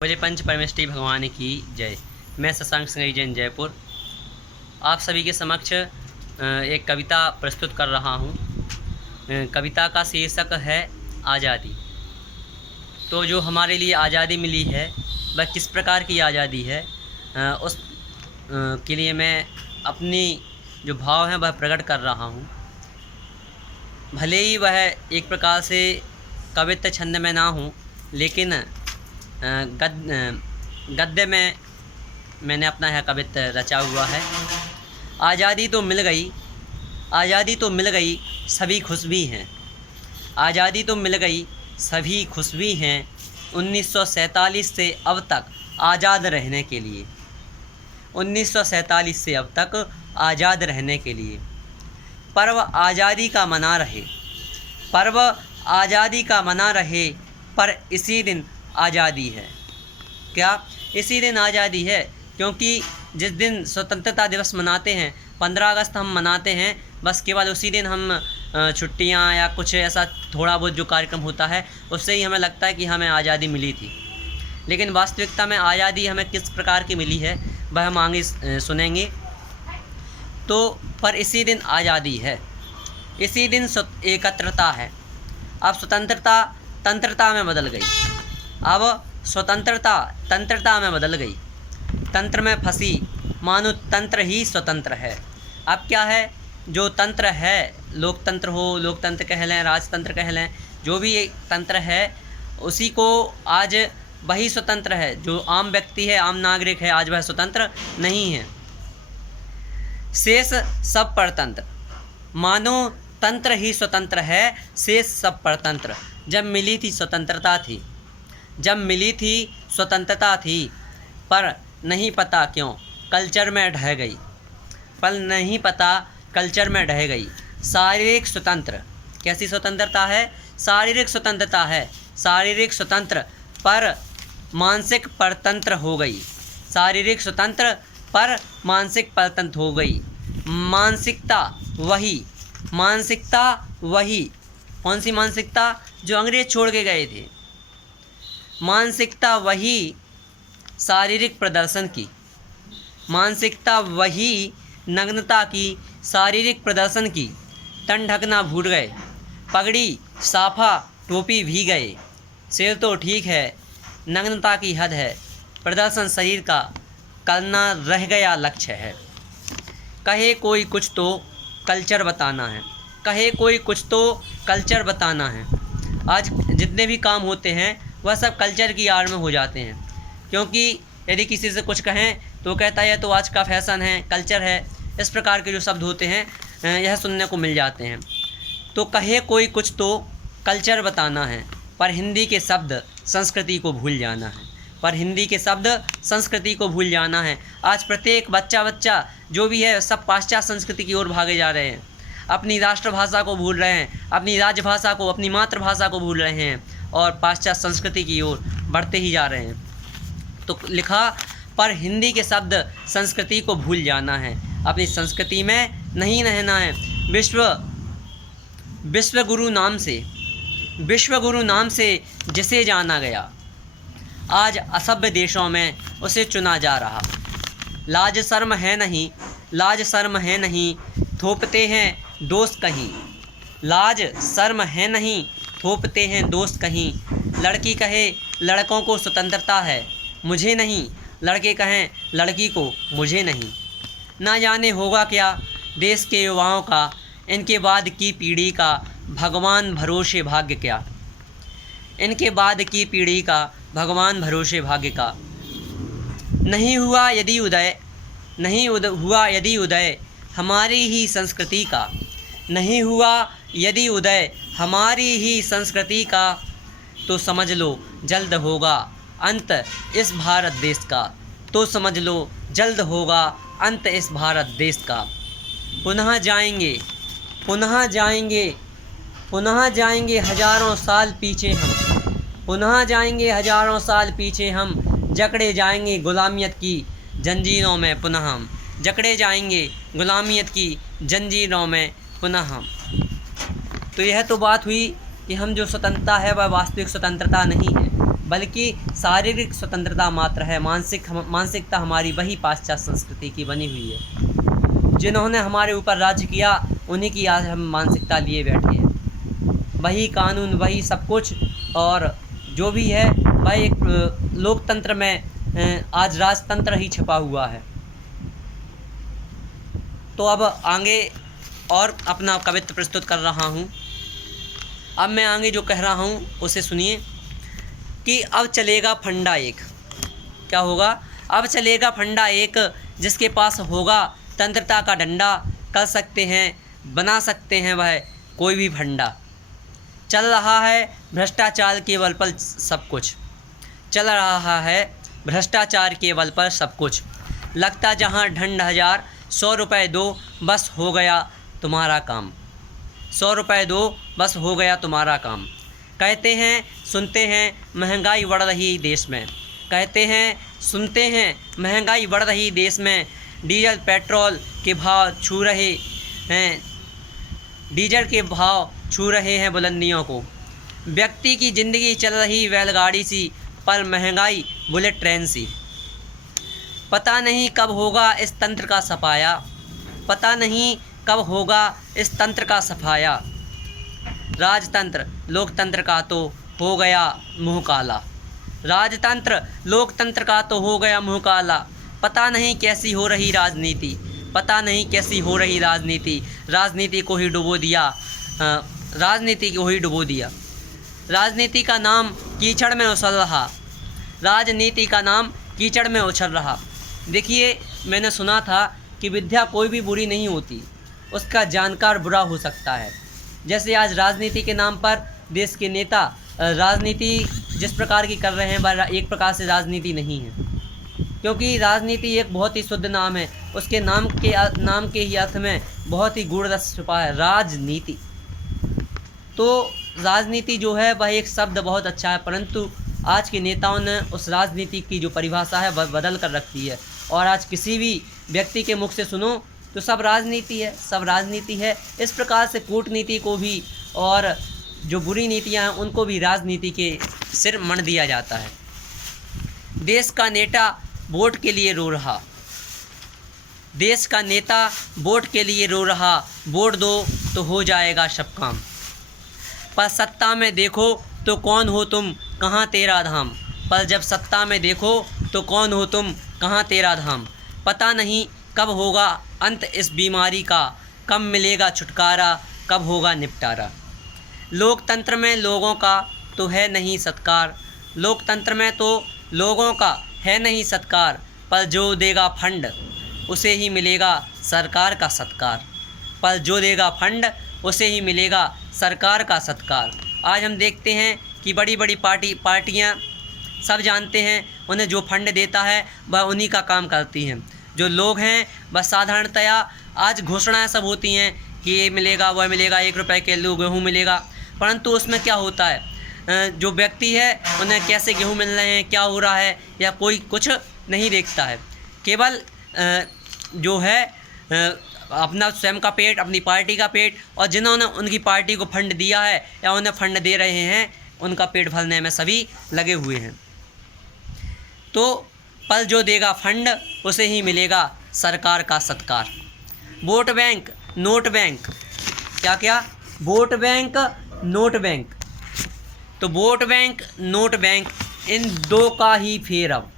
बोले पंच परमेष्ठी भगवान की जय। मैं शशांक सिंह जैन जयपुर आप सभी के समक्ष एक कविता प्रस्तुत कर रहा हूँ। कविता का शीर्षक है आज़ादी। तो जो हमारे लिए आज़ादी मिली है वह किस प्रकार की आज़ादी है, उस के लिए मैं अपनी जो भाव हैं वह प्रकट कर रहा हूँ। भले ही वह एक प्रकार से कवित्त छंद में ना हूँ, लेकिन गद्य में मैंने अपना यह कवित्त रचा हुआ है। आज़ादी तो मिल गई, आज़ादी तो मिल गई, सभी खुश भी हैं। आज़ादी तो मिल गई, सभी खुश भी हैं। 1947 से अब तक आज़ाद रहने के लिए, 1947 से अब तक आज़ाद रहने के लिए। पर्व आज़ादी का मना रहे, पर्व आज़ादी का मना रहे, पर इसी दिन आज़ादी है। क्या इसी दिन आज़ादी है? क्योंकि जिस दिन स्वतंत्रता दिवस मनाते हैं, 15 अगस्त हम मनाते हैं, बस केवल उसी दिन हम छुट्टियां या कुछ ऐसा थोड़ा बहुत जो कार्यक्रम होता है उससे ही हमें लगता है कि हमें आज़ादी मिली थी। लेकिन वास्तविकता में आज़ादी हमें किस प्रकार की मिली है वह हम आगे सुनेंगे। तो पर इसी दिन आज़ादी है, इसी दिन एकत्रता है। अब स्वतंत्रता तंत्रता में बदल गई, अब स्वतंत्रता तंत्रता में बदल गई। तंत्र में फंसी मानो तंत्र ही स्वतंत्र है। अब क्या है, जो तंत्र है, लोकतंत्र हो, लोकतंत्र कह लें, राजतंत्र कह लें, जो भी एक तंत्र है उसी को आज वही स्वतंत्र है। जो आम व्यक्ति है, आम नागरिक है, आज वह स्वतंत्र नहीं है। शेष सब परतंत्र, मानो तंत्र ही स्वतंत्र है, शेष सब परतंत्र। जब मिली थी स्वतंत्रता थी, जब मिली थी स्वतंत्रता थी, पर नहीं पता क्यों कल्चर में ढह गई, पर नहीं पता कल्चर में ढह गई। शारीरिक स्वतंत्र, कैसी स्वतंत्रता है? शारीरिक स्वतंत्रता है, शारीरिक स्वतंत्र पर मानसिक परतंत्र हो गई। शारीरिक स्वतंत्र पर मानसिक परतंत्र हो गई। मानसिकता वही, मानसिकता वही। कौन सी मानसिकता? जो अंग्रेज छोड़ के गए थे। मानसिकता वही शारीरिक प्रदर्शन की, मानसिकता वही नग्नता की, शारीरिक प्रदर्शन की। तन ढकना भूल गए, पगड़ी साफा टोपी भी गए। सिर तो ठीक है, नग्नता की हद है, प्रदर्शन शरीर का करना रह गया लक्ष्य है। कहे कोई कुछ तो कल्चर बताना है, कहे कोई कुछ तो कल्चर बताना है। आज जितने भी काम होते हैं वह सब कल्चर की आड़ में हो जाते हैं, क्योंकि यदि किसी से कुछ कहें तो कहता है तो आज का फैशन है, कल्चर है। इस प्रकार के जो शब्द होते हैं यह सुनने को मिल जाते हैं। तो कहे कोई कुछ तो कल्चर बताना है, पर हिंदी के शब्द संस्कृति को भूल जाना है, पर हिंदी के शब्द संस्कृति को भूल जाना है। आज प्रत्येक बच्चा जो भी है सब पाश्चात्य संस्कृति की ओर भागे जा रहे हैं, अपनी राष्ट्रभाषा को भूल रहे हैं, अपनी राजभाषा को, अपनी मातृभाषा को भूल रहे हैं और पाश्चात्य संस्कृति की ओर बढ़ते ही जा रहे हैं। तो लिखा, पर हिंदी के शब्द संस्कृति को भूल जाना है, अपनी संस्कृति में नहीं रहना है। विश्वगुरु नाम से, विश्वगुरु नाम से जिसे जाना गया, आज असभ्य देशों में उसे चुना जा रहा। लाज शर्म है नहीं, लाज शर्म है नहीं, थोपते हैं दोस्त कहीं। लाज शर्म है नहीं, थोपते हैं दोस्त कहीं। लड़की कहे लड़कों को स्वतंत्रता है, मुझे नहीं। लड़के कहें लड़की को, मुझे नहीं। ना जाने होगा क्या देश के युवाओं का, इनके बाद की पीढ़ी का, भगवान भरोसे भाग्य क्या। इनके बाद की पीढ़ी का, भगवान भरोसे भाग्य का। नहीं हुआ यदि उदय, नहीं हुआ यदि उदय हमारी ही संस्कृति का। नहीं हुआ यदि उदय हमारी ही संस्कृति का, तो समझ लो जल्द होगा अंत इस भारत देश का। तो समझ लो जल्द होगा अंत इस भारत देश का। पुनः जाएंगे, पुनः जाएंगे, पुनः जाएंगे हजारों साल पीछे हम। पुनः जाएंगे हजारों साल पीछे हम, जकड़े जाएंगे गुलामियत की जंजीरों में पुनः हम। जकड़े जाएंगे गुलामियत की जंजीरों में पुनः हम। तो यह तो बात हुई कि हम जो स्वतंत्रता है वह वास्तविक स्वतंत्रता नहीं है। बल्कि शारीरिक स्वतंत्रता मात्र है। मानसिकता हमारी वही पाश्चात्य संस्कृति की बनी हुई है। जिन्होंने हमारे ऊपर राज्य किया उन्हीं की आज हम मानसिकता लिए बैठे हैं। वही कानून, वही सब कुछ, और जो भी है वह एक लोकतंत्र में आज राजतंत्र ही छपा हुआ है। तो अब आगे और अपना कवित्व प्रस्तुत कर रहा हूँ। अब मैं आगे जो कह रहा हूँ उसे सुनिए कि अब चलेगा फंडा एक। क्या होगा? अब चलेगा फंडा एक, जिसके पास होगा तंत्रता का डंडा, कर सकते हैं, बना सकते हैं वह कोई भी फंडा। चल रहा है भ्रष्टाचार के बल पर सब कुछ, चल रहा है भ्रष्टाचार के बल पर सब कुछ। लगता जहाँ ढंड हजार, 100 रुपये दो बस हो गया तुम्हारा काम, 100 रुपये दो बस हो गया तुम्हारा काम। कहते हैं सुनते हैं महंगाई बढ़ रही देश में, कहते हैं सुनते हैं महंगाई बढ़ रही देश में। डीजल पेट्रोल के भाव छू रहे हैं, डीजल के भाव छू रहे हैं बुलंदियों को। व्यक्ति की ज़िंदगी चल रही बैलगाड़ी सी, पर महंगाई बुलेट ट्रेन सी। पता नहीं कब होगा इस तंत्र का सफाया, पता नहीं कब होगा इस तंत्र का सफाया। राजतंत्र लोकतंत्र का तो हो गया मुँह काला, राजतंत्र लोकतंत्र का तो हो गया मुँह काला। पता नहीं कैसी हो रही राजनीति, पता नहीं कैसी हो रही राजनीति। राजनीति को ही डुबो दिया, राजनीति को ही डुबो दिया। राजनीति का नाम कीचड़ में उछल रहा, राजनीति का नाम कीचड़ में उछल रहा। देखिए, मैंने सुना था कि विद्या कोई भी बुरी नहीं होती, उसका जानकार बुरा हो सकता है। जैसे आज राजनीति के नाम पर देश के नेता राजनीति जिस प्रकार की कर रहे हैं वह एक प्रकार से राजनीति नहीं है, क्योंकि राजनीति एक बहुत ही शुद्ध नाम है। उसके नाम के ही अर्थ में बहुत ही गूढ़ रस छुपा है, राजनीति। तो राजनीति जो है वह एक शब्द बहुत अच्छा है, परंतु आज के नेताओं ने उस राजनीति की जो परिभाषा है वह बदल कर रखी है। और आज किसी भी व्यक्ति के मुख से सुनो तो सब राजनीति है, सब राजनीति है। इस प्रकार से कूटनीति को भी और जो बुरी नीतियां हैं उनको भी राजनीति के सिर मढ़ दिया जाता है। देश का नेता वोट के लिए रो रहा, देश का नेता वोट के लिए रो रहा। वोट दो तो हो जाएगा सब काम, पर सत्ता में देखो तो कौन हो तुम, कहाँ तेरा धाम। पर जब सत्ता में देखो तो कौन हो तुम, कहाँ तेरा धाम। पता नहीं कब होगा अंत इस बीमारी का, कब मिलेगा छुटकारा, कब होगा निपटारा। लोकतंत्र में लोगों का तो है नहीं सत्कार, लोकतंत्र में तो लोगों का है नहीं सत्कार। पर जो देगा फंड उसे ही मिलेगा सरकार का सत्कार, पर जो देगा फंड उसे ही मिलेगा सरकार का सत्कार। आज हम देखते हैं कि बड़ी बड़ी पार्टियां सब जानते हैं उन्हें जो फंड देता है वह उन्हीं का काम करती हैं। जो लोग हैं वह साधारणतया आज घोषणाएं सब होती हैं कि ये मिलेगा वह मिलेगा, 1 रुपये किलो गेहूँ मिलेगा, परंतु उसमें क्या होता है, जो व्यक्ति है उन्हें कैसे गेहूँ मिल रहे हैं, क्या हो रहा है, या कोई कुछ नहीं देखता है। केवल जो है अपना स्वयं का पेट, अपनी पार्टी का पेट, और जिन्होंने उनकी पार्टी को फंड दिया है या उन्हें फंड दे रहे हैं उनका पेट भरने में सभी लगे हुए हैं। तो पर जो देगा फंड उसे ही मिलेगा सरकार का सत्कार। वोट बैंक नोट बैंक, क्या क्या, वोट बैंक नोट बैंक। तो वोट बैंक नोट बैंक इन दो का ही फेर अब,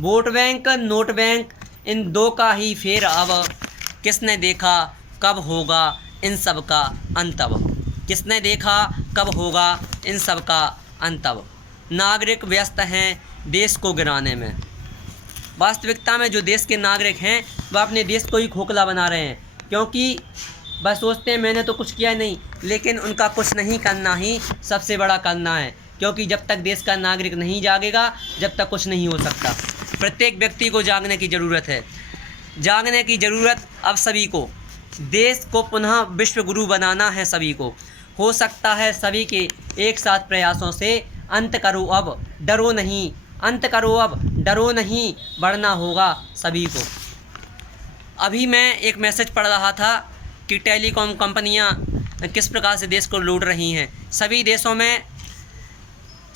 वोट बैंक नोट बैंक इन दो का ही फेर अब। किसने देखा कब होगा इन सब का अंत अब, किसने देखा कब होगा इन सब का अंत अब। नागरिक व्यस्त हैं देश को गिराने में। वास्तविकता में जो देश के नागरिक हैं वह अपने देश को ही खोखला बना रहे हैं, क्योंकि वह सोचते हैं मैंने तो कुछ किया नहीं, लेकिन उनका कुछ नहीं करना ही सबसे बड़ा करना है। क्योंकि जब तक देश का नागरिक नहीं जागेगा जब तक कुछ नहीं हो सकता। प्रत्येक व्यक्ति को जागने की ज़रूरत है, जागने की ज़रूरत अब सभी को। देश को पुनः विश्व गुरु बनाना है सभी को। हो सकता है सभी के एक साथ प्रयासों से। अंत करो अब डरो नहीं, अंत करो अब डरो नहीं, बढ़ना होगा सभी को। अभी मैं एक मैसेज पढ़ रहा था कि टेलीकॉम कंपनियां किस प्रकार से देश को लूट रही हैं। सभी देशों में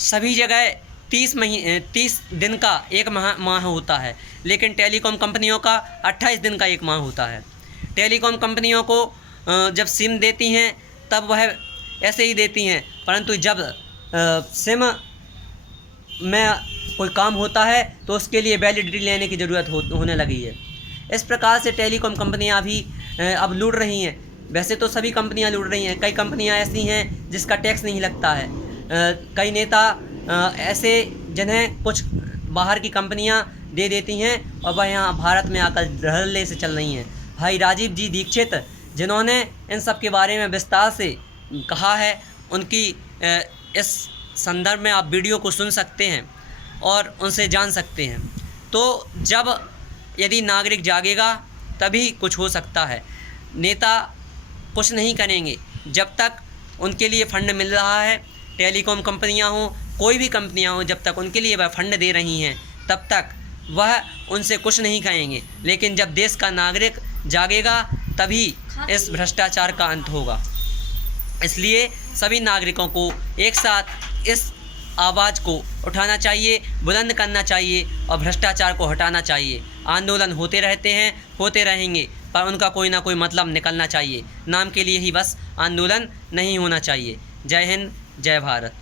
सभी जगह 30 दिन का एक माह होता है, लेकिन टेलीकॉम कंपनियों का 28 दिन का एक माह होता है। टेलीकॉम कंपनियों को जब सिम देती हैं तब वह ऐसे ही देती हैं, परंतु जब सिम में कोई काम होता है तो उसके लिए वैलिडिटी लेने की ज़रूरत होने लगी है। इस प्रकार से टेलीकॉम कंपनियां भी अब लूट रही हैं। वैसे तो सभी कंपनियां लूट रही हैं, कई कंपनियां ऐसी हैं जिसका टैक्स नहीं लगता है। कई नेता ऐसे जिन्हें कुछ बाहर की कंपनियां दे देती हैं और वह यहाँ भारत में आकर धड़ल्ले से चल रही हैं। भाई राजीव जी दीक्षित, जिन्होंने इन सब के बारे में विस्तार से कहा है, उनकी इस संदर्भ में आप वीडियो को सुन सकते हैं और उनसे जान सकते हैं। तो जब यदि नागरिक जागेगा तभी कुछ हो सकता है। नेता कुछ नहीं करेंगे जब तक उनके लिए फंड मिल रहा है। टेलीकॉम कंपनियां हों, कोई भी कंपनियां हों, जब तक उनके लिए वह फंड दे रही हैं तब तक वह उनसे कुछ नहीं कहेंगे। लेकिन जब देश का नागरिक जागेगा तभी इस भ्रष्टाचार का अंत होगा। इसलिए सभी नागरिकों को एक साथ इस आवाज़ को उठाना चाहिए, बुलंद करना चाहिए और भ्रष्टाचार को हटाना चाहिए। आंदोलन होते रहते हैं, होते रहेंगे, पर उनका कोई ना कोई मतलब निकलना चाहिए। नाम के लिए ही बस आंदोलन नहीं होना चाहिए। जय हिंद, जय भारत।